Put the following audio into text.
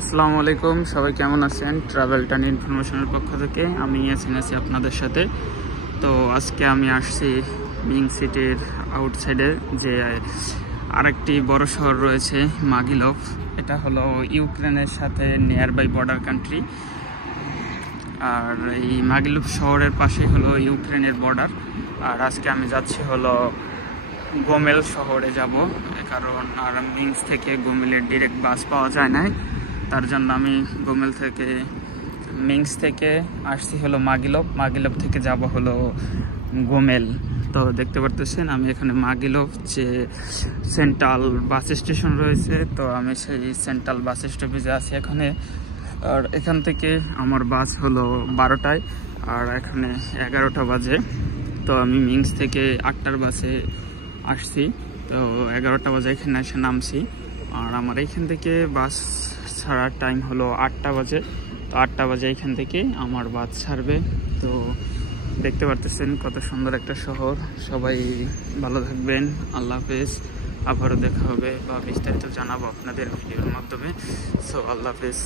আসসালামু আলাইকুম, সবাই কেমন আছেন? ট্রাভেল টার্ন ইনফরমেশনের পক্ষ থেকে আমি ইয়াসিন আছি আপনাদের সাথে। তো আজকে আমি আসছি মিং সিটির আউটসাইডে যে আরেকটি বড় শহর রয়েছে মাগিলভ। এটা হলো ইউক্রেনের সাথে নিয়ার বাই বর্ডার কান্ট্রি। আর এই মাগিলভ শহরের পাশেই হলো ইউক্রেনের বর্ডার। আর আজকে আমি যাচ্ছি হলো গোমেল শহরে যাব, কারণ আর মিংস থেকে গোমেলের ডিরেক্ট বাস পাওয়া যায় না। তার জন্য আমি মিংস থেকে আসছি হলো মাগিলভ থেকে যাব হলো গোমেল। তো দেখতে পারতেছেন আমি এখানে মাগিলভ যে সেন্ট্রাল বাস স্টেশন রয়েছে, তো আমি সেই সেন্ট্রাল বাস স্টপেজে আছি এখানে। আর এখান থেকে আমার বাস হলো 12টায়, আর এখানে 11টা বাজে। তো আমি মিংস থেকে 8টার বাসে আসছি, তো 11টা বাজে এখানে এসে নামছি। আর আমার এইখান থেকে বাস ছাড়ার টাইম হলো 8টা বাজে। তো 8টা বাজে এখান থেকে আমার বাস ছাড়বে। তো দেখতে পারতেছেন কত সুন্দর একটা শহর। সবাই ভালো থাকবেন, আল্লাহ হাফেজ। আবারও দেখা হবে বা বিস্তারিত জানাবো আপনাদের ভিডিওর মাধ্যমে। সো আল্লাহ হাফেজ।